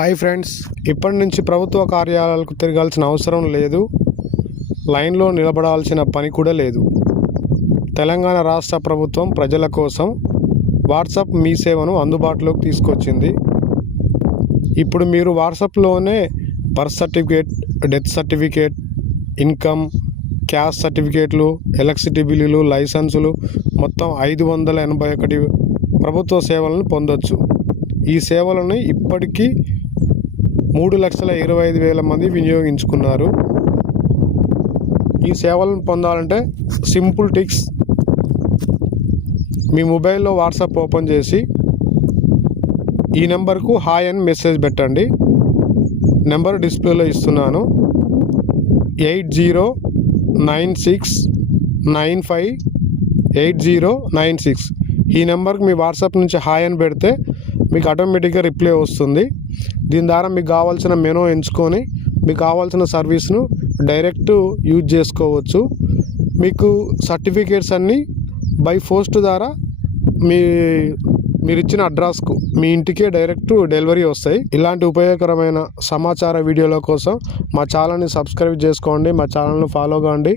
Hi friends, ఇప్పటి నుంచి ప్రభుత్వ కార్యాలయాలకు తిరగాల్సిన అవసరం లేదు. లైన్లో నిలబడాల్సిన పని కూడా లేదు. తెలంగాణ రాష్ట్ర ప్రభుత్వం ప్రజల కోసం వాట్సాప్ మీ సేవను అందుబాటులోకి తీసుకొచ్చింది. ఇప్పుడు మీరు వాట్సాప్లోనే birth certificate, death certificate, income, caste సర్టిఫికేట్లు, ఎలక్ట్రిసిటీ బిల్లులు, లైసెన్సులు మొత్తం 581 ప్రభుత్వ సేవలను పొందొచ్చు. ఈ సేవలను ఇప్పటికీ 3,25,000 మంది వినియోగించుకున్నారు. ఈ సేవలను పొందాలంటే సింపుల్ టిక్స్. మీ మొబైల్లో వాట్సాప్ ఓపెన్ చేసి ఈ నెంబర్కు హాయ్ అని మెసేజ్ పెట్టండి. నెంబర్ డిస్ప్లేలో ఇస్తున్నాను. 8096958096. ఈ నెంబర్కి మీ వాట్సాప్ నుంచి హాయ్ అని పెడితే మీకు ఆటోమేటిక్గా రిప్లై వస్తుంది. దీని ద్వారా మీకు కావాల్సిన మెనూ ఎంచుకొని మీకు కావాల్సిన సర్వీస్ను డైరెక్ట్ యూజ్ చేసుకోవచ్చు. మీకు సర్టిఫికేట్స్ అన్నీ బై పోస్ట్ ద్వారా మీరు ఇచ్చిన అడ్రస్కు మీ ఇంటికే డైరెక్ట్ డెలివరీ వస్తాయి. ఇలాంటి ఉపయోగకరమైన సమాచార వీడియోల కోసం మా ఛానల్ని సబ్స్క్రైబ్ చేసుకోండి, మా ఛానల్ని ఫాలో కాండి.